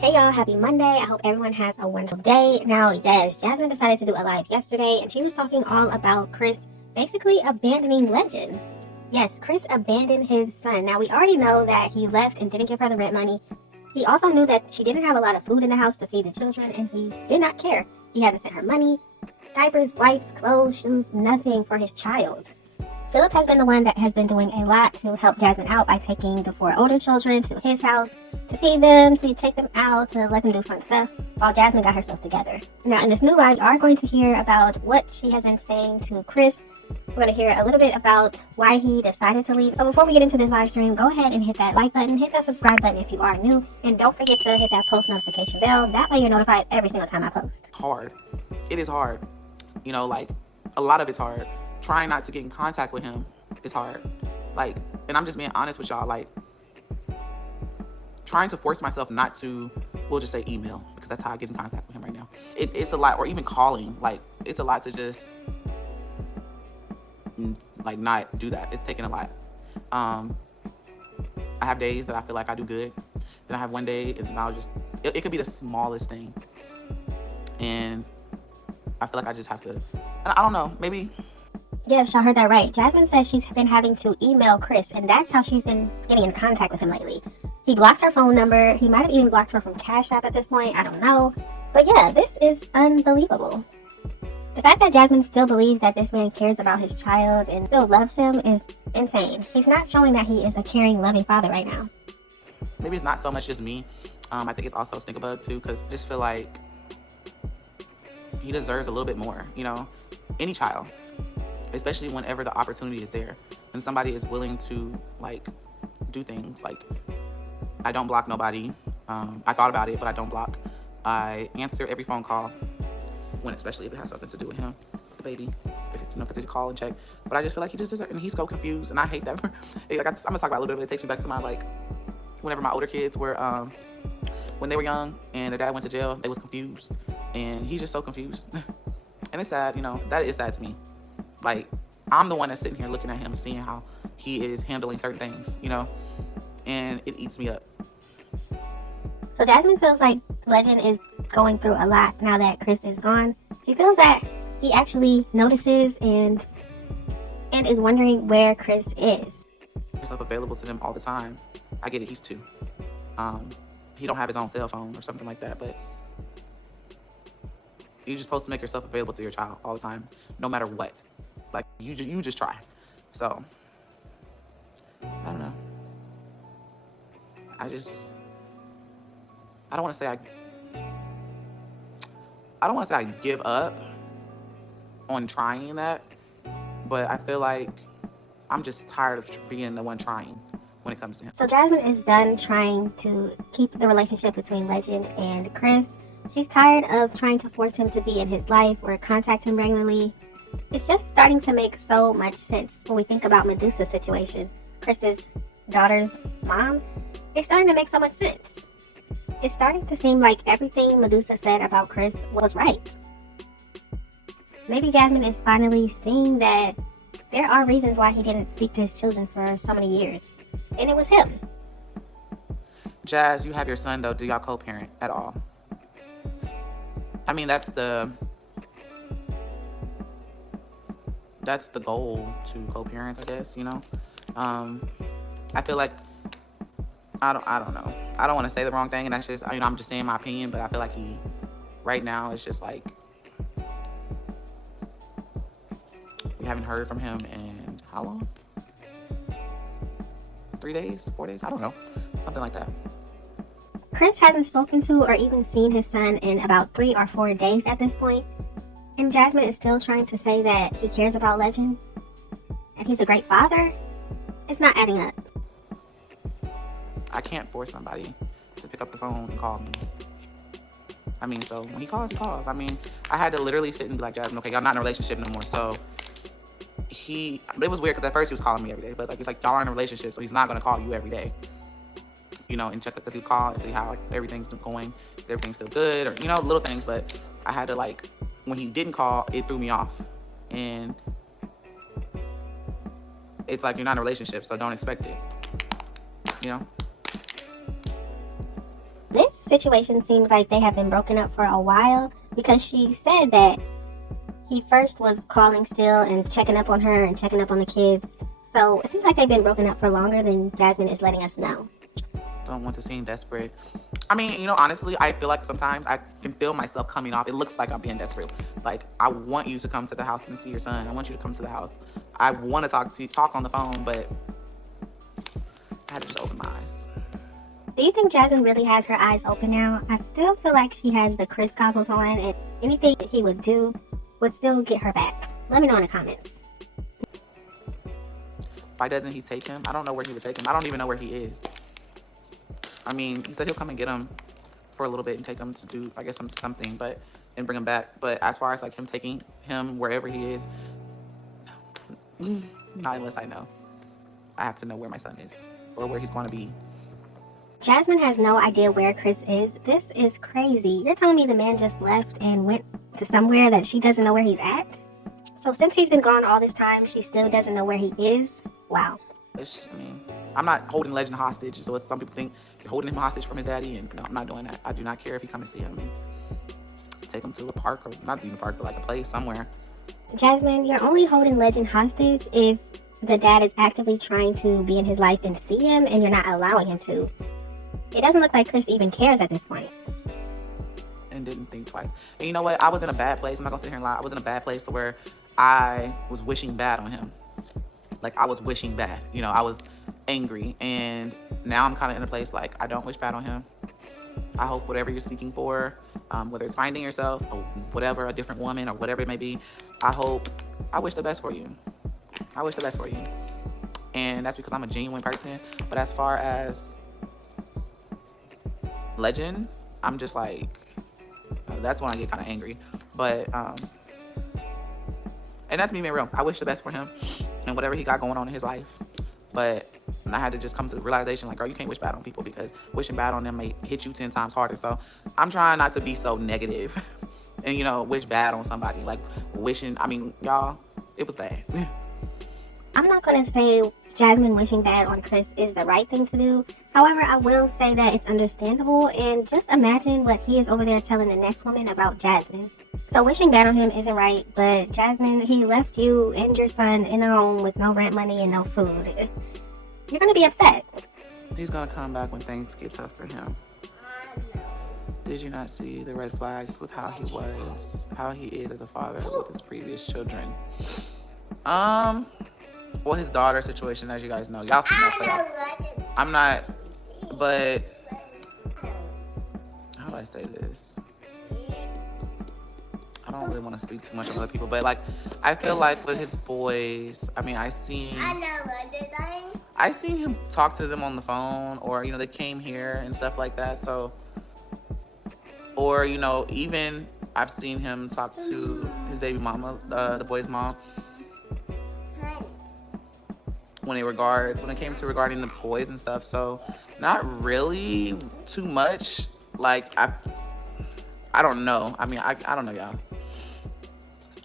Hey y'all, happy Monday. I hope everyone has a wonderful day. Now, yes, Jasmine decided to do a live yesterday and she was talking all about Chris basically abandoning Legend. Yes, Chris abandoned his son. Now, we already know that he left and didn't give her the rent money. He also knew that she didn't have a lot of food in the house to feed the children and he did not care. He hadn't sent her money, diapers, wipes, clothes, shoes, nothing for his child. Philip has been the one that has been doing a lot to help Jasmine out by taking the 4 older children to his house to feed them, to take them out, to let them do fun stuff, while Jasmine got herself together. Now, in this new live, you are going to hear about what she has been saying to Chris. We're going to hear a little bit about why he decided to leave. So before we get into this live stream, go ahead and hit that like button, hit that subscribe button if you are new, and don't forget to hit that post notification bell. That way you're notified every single time I post. Hard. It is hard. You know, like, a lot of it's hard. Trying not to get in contact with him is hard. Like, and I'm just being honest with y'all, like, trying to force myself not to, we'll just say email, because that's how I get in contact with him right now. It's a lot, or even calling. Like, it's a lot to just, like, not do that. It's taking a lot. I have days that I feel like I do good. Then I have one day, and then I'll just, it could be the smallest thing. And I feel like I just have to, I don't know, maybe. Yes, y'all heard that right. Jasmine says she's been having to email Chris, and that's how she's been getting in contact with him lately. He blocks her phone number. He might have even blocked her from Cashapp at this point. I don't know. But yeah, this is unbelievable. The fact that Jasmine still believes that this man cares about his child and still loves him is insane. He's not showing that he is a caring, loving father right now. Maybe it's not so much just me. I think it's also Stinkabug too, because I just feel like he deserves a little bit more, you know? Any child. Especially whenever the opportunity is there and somebody is willing to, like, do things. Like, I don't block nobody. I thought about it, but I don't block. I answer every phone call, especially if it has something to do with him, the baby, if it's, you know, to call and check. But I just feel like he just deserves, and he's so confused, and I hate that. Like, I'm gonna talk about a little bit, but it takes me back to my, like, whenever my older kids were, when they were young and their dad went to jail, they was confused, and he's just so confused. And it's sad, you know, that is sad to me. Like, I'm the one that's sitting here looking at him and seeing how he is handling certain things, you know, and it eats me up. So Jasmine feels like Legend is going through a lot now that Chris is gone. She feels that he actually notices and is wondering where Chris is. Yourself available to them all the time. I get it, he's 2. He don't have his own cell phone or something like that, but you're just supposed to make yourself available to your child all the time, no matter what. Like, you just try. So, I don't know. I don't want to say I give up on trying that, but I feel like I'm just tired of being the one trying when it comes to him. So Jasmine is done trying to keep the relationship between Legend and Chris. She's tired of trying to force him to be in his life or contact him regularly. It's just starting to make so much sense when we think about Medusa's situation, Chris's daughter's mom. It's starting to make so much sense. It's starting to seem like everything Medusa said about Chris was right. Maybe Jasmine is finally seeing that there are reasons why he didn't speak to his children for so many years. And it was him. Jazz, you have your son, though. Do y'all co-parent at all? I mean, that's the goal, to co-parent, I guess, you know? I feel like, I don't know. I don't want to say the wrong thing, and that's just, you know, I'm just saying my opinion, but I feel like right now, it's just like, we haven't heard from him in how long? 3 days? 4 days? I don't know. Something like that. Chris hasn't spoken to or even seen his son in about 3 or 4 days at this point. And Jasmine is still trying to say that he cares about Legend and he's a great father. It's not adding up. I can't force somebody to pick up the phone and call me. I mean, so when he calls, he calls. I mean, I had to literally sit and be like, Jasmine, okay, y'all not in a relationship no more. So it was weird because at first he was calling me every day, but like, it's like y'all are in a relationship, so he's not going to call you every day. You know, and check, because he'd call and see how, like, everything's going, if everything's still good, or, you know, little things. But I had to, like, when he didn't call, it threw me off. And it's like, you're not in a relationship, so don't expect it, you know? this situation seems like they have been broken up for a while, because she said that he first was calling still and checking up on her and checking up on the kids. So it seems like they've been broken up for longer than Jasmine is letting us know. Don't want to seem desperate. I mean, you know, honestly, I feel like sometimes I can feel myself coming off. It looks like I'm being desperate. Like, I want you to come to the house and see your son. I want you to come to the house. I want to talk on the phone, but I had to just open my eyes. Do you think Jasmine really has her eyes open now? I still feel like she has the Chris goggles on, and anything that he would do would still get her back. Let me know in the comments. Why doesn't he take him? I don't know where he would take him. I don't even know where he is. I mean, he said he'll come and get him for a little bit and take him to do, I guess, something, but and bring him back. But as far as like him taking him wherever he is, no. Not unless I know. I have to know where my son is or where he's going to be. Jasmine has no idea where Chris is. This is crazy. You're telling me the man just left and went to somewhere that she doesn't know where he's at? So since he's been gone all this time, she still doesn't know where he is? Wow. I mean, I'm not holding Legend hostage. So some people think you're holding him hostage from his daddy, and no, I'm not doing that. I do not care if he come and see him. Take him to a park, or not even a park, but like a place somewhere. Jasmine, you're only holding Legend hostage if the dad is actively trying to be in his life and see him, and you're not allowing him to. It doesn't look like Chris even cares at this point. And didn't think twice. And you know what? I was in a bad place. I'm not gonna sit here and lie. I was in a bad place to where I was wishing bad on him. Like, I was wishing bad. You know, I was angry. And now I'm kind of in a place like, I don't wish bad on him. I hope whatever you're seeking for, whether it's finding yourself or whatever, a different woman or whatever it may be, I wish the best for you. I wish the best for you. And that's because I'm a genuine person. But as far as Legend, I'm just like, that's when I get kind of angry. But, and that's me being real. I wish the best for him and whatever he got going on in his life. But I had to just come to the realization, like, girl, you can't wish bad on people, because wishing bad on them may hit you 10 times harder. So I'm trying not to be so negative and, you know, wish bad on somebody. Like, I mean, y'all, it was bad. I'm not going to say Jasmine wishing bad on Chris is the right thing to do. However, I will say that it's understandable, and just imagine what he is over there telling the next woman about Jasmine. So wishing bad on him isn't right, but Jasmine, he left you and your son in a home with no rent money and no food. You're going to be upset. He's going to come back when things get tough for him. Did you not see the red flags with how he is as a father with his previous children? Well, his daughter situation, as you guys know. Y'all seen that play out. I'm not, but how do I say this? I don't really want to speak too much on other people, but like, I feel like with his boys, I mean, I seen him talk to them on the phone, or, you know, they came here and stuff like that. So, or, you know, even I've seen him talk to his baby mama, the boy's mom, when it came to regarding the boys and stuff. So not really too much. Like, I don't know. I mean, I don't know, y'all.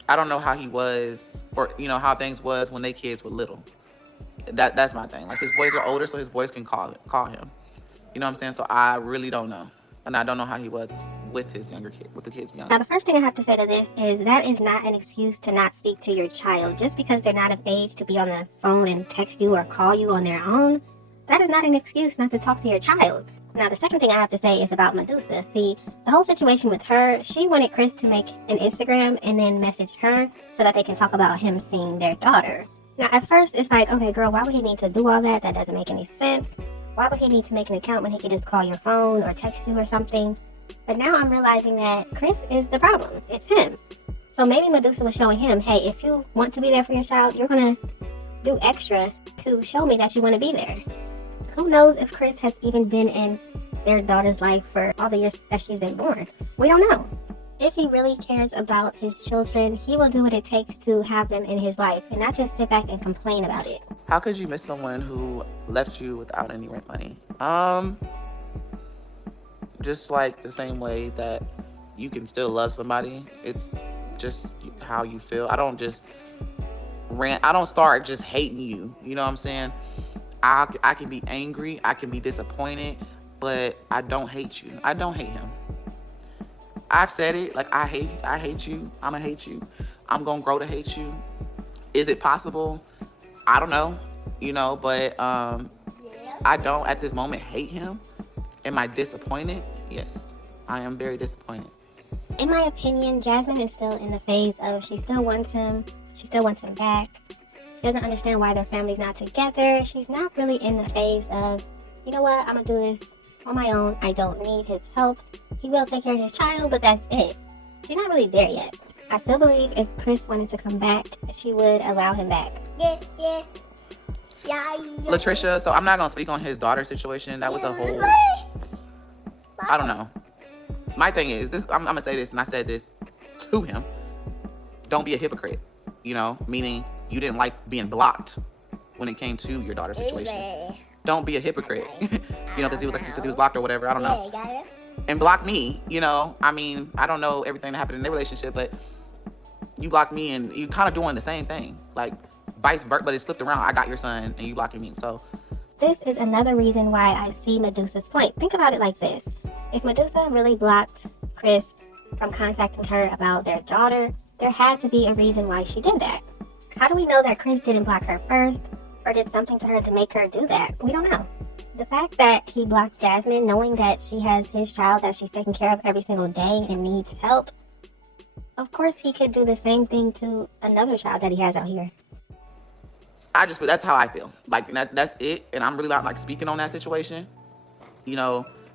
I don't know how he was, or, you know, how things was when they kids were little. That's my thing. Like, his boys are older, so his boys can call him. You know what I'm saying? So I really don't know. And I don't know how he was with his younger kid, with the kids younger. Now, the first thing I have to say to this is that is not an excuse to not speak to your child. Just because they're not of age to be on the phone and text you or call you on their own, that is not an excuse not to talk to your child. Now, the second thing I have to say is about Medusa. See, the whole situation with her, she wanted Chris to make an Instagram and then message her so that they can talk about him seeing their daughter. Now, at first, it's like, okay, girl, why would he need to do all that? That doesn't make any sense. Why would he need to make an account when he could just call your phone or text you or something? But now I'm realizing that Chris is the problem. It's him. So maybe Medusa was showing him, hey, if you want to be there for your child, you're going to do extra to show me that you want to be there. Who knows if Chris has even been in their daughter's life for all the years that she's been born? We don't know. If he really cares about his children, he will do what it takes to have them in his life and not just sit back and complain about it. How could you miss someone who left you without any rent money? Just like the same way that you can still love somebody. It's just how you feel. I don't just rant. I don't start just hating you. You know what I'm saying? I can be angry. I can be disappointed. but I don't hate you. I don't hate him. I've said it, like, I hate you. I'ma hate you. I'm gonna grow to hate you. Is it possible? I don't know, but I don't at this moment hate him. Am I disappointed? Yes, I am very disappointed. In my opinion, Jasmine is still in the phase of she still wants him back. She doesn't understand why their family's not together. She's not really in the phase of, you know what, I'm gonna do this on my own. I don't need his help. He will take care of his child, but that's it. She's not really there yet. I still believe if Chris wanted to come back, she would allow him back. Yeah. Latricia, so I'm not gonna speak on his daughter situation. That was a whole, I don't know. My thing is this, I'm gonna say this, and I said this to him. Don't be a hypocrite, meaning you didn't like being blocked when it came to your daughter situation. Don't be a hypocrite, because he was blocked or whatever. I don't know. And block me, I mean, I don't know everything that happened in their relationship, but you blocked me and you kind of doing the same thing, like vice versa, but it's flipped around. I got your son and you blocking me. So this is another reason why I see Medusa's point. Think about it like this. If Medusa really blocked Chris from contacting her about their daughter, there had to be a reason why she did that. How do we know that Chris didn't block her first or did something to her to make her do that? We don't know. The fact that he blocked Jasmine, knowing that she has his child that she's taking care of every single day and needs help, of course he could do the same thing to another child that he has out here. I just feel that's how I feel. Like that's it. And I'm really not like speaking on that situation.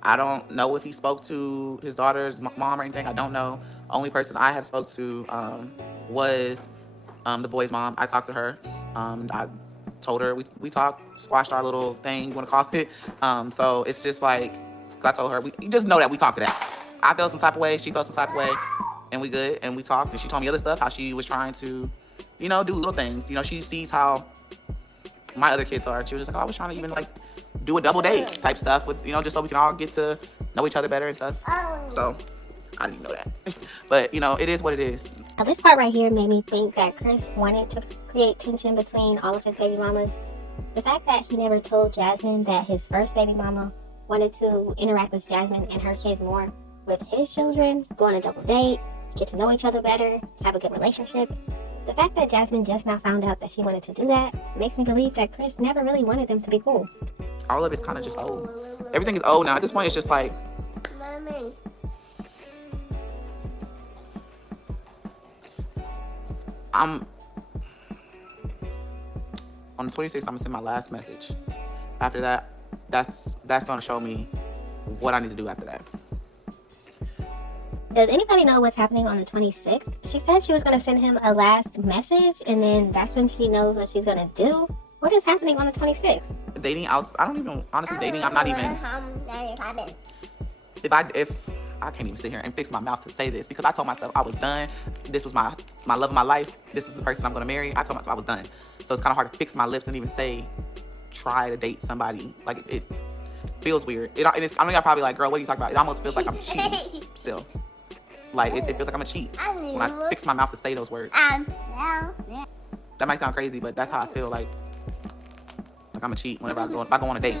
I don't know if he spoke to his daughter's mom or anything. I don't know. Only person I have spoke to was the boy's mom. I talked to her. I told her we talked, squashed our little thing, you want to call it. So it's just like, I told her, you just know that we talked to that. I felt some type of way, she felt some type of way, and we good, and we talked, and she told me other stuff, how she was trying to, do little things. She sees how my other kids are. She was just like, I was trying to even like do a double date type stuff with, just so we can all get to know each other better and stuff. So I didn't know that. But, it is what it is. Now this part right here made me think that Chris wanted to create tension between all of his baby mamas. The fact that he never told Jasmine that his first baby mama wanted to interact with Jasmine and her kids more with his children, go on a double date, get to know each other better, have a good relationship. The fact that Jasmine just now found out that she wanted to do that makes me believe that Chris never really wanted them to be cool. All of it's kind of just old. Everything is old now. At this point, it's just like, Mommy. on the 26th, I'm gonna send my last message. After that, that's gonna show me what I need to do after that. Does anybody know what's happening on the 26th? She said she was going to send him a last message, and then that's when she knows what she's going to do. What is happening on the 26th? Dating, I don't even, honestly, dating, I'm not even, if I can't even sit here and fix my mouth to say this, because I told myself I was done. This was my love of my life. This is the person I'm going to marry. I told myself I was done. So it's kind of hard to fix my lips and even say, try to date somebody. Like, it feels weird. I know y'all probably like, girl, what are you talking about? It almost feels like I'm cheating still. Like, it feels like I'm a cheat when I fix my mouth to say those words. That might sound crazy, but that's how I feel, like I'm a cheat whenever if I go on a date.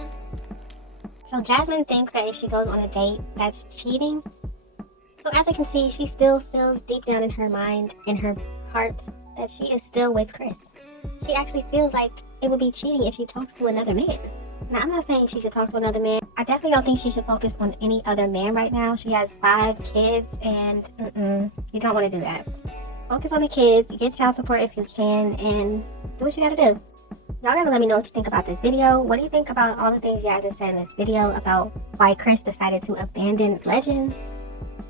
So Jasmine thinks that if she goes on a date, that's cheating. So as we can see, she still feels deep down in her mind, in her heart, that she is still with Chris. She actually feels like it would be cheating if she talks to another man. Now, I'm not saying she should talk to another man. I definitely don't think she should focus on any other man right now. She has 5 kids, and you don't want to do that. Focus on the kids, get child support if you can, and do what you gotta do. Y'all gotta let me know what you think about this video. What do you think about all the things Jazzy said in this video about why Chris decided to abandon Legend?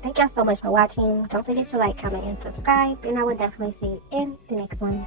Thank y'all so much for watching. Don't forget to like, comment, and subscribe, and I will definitely see you in the next one.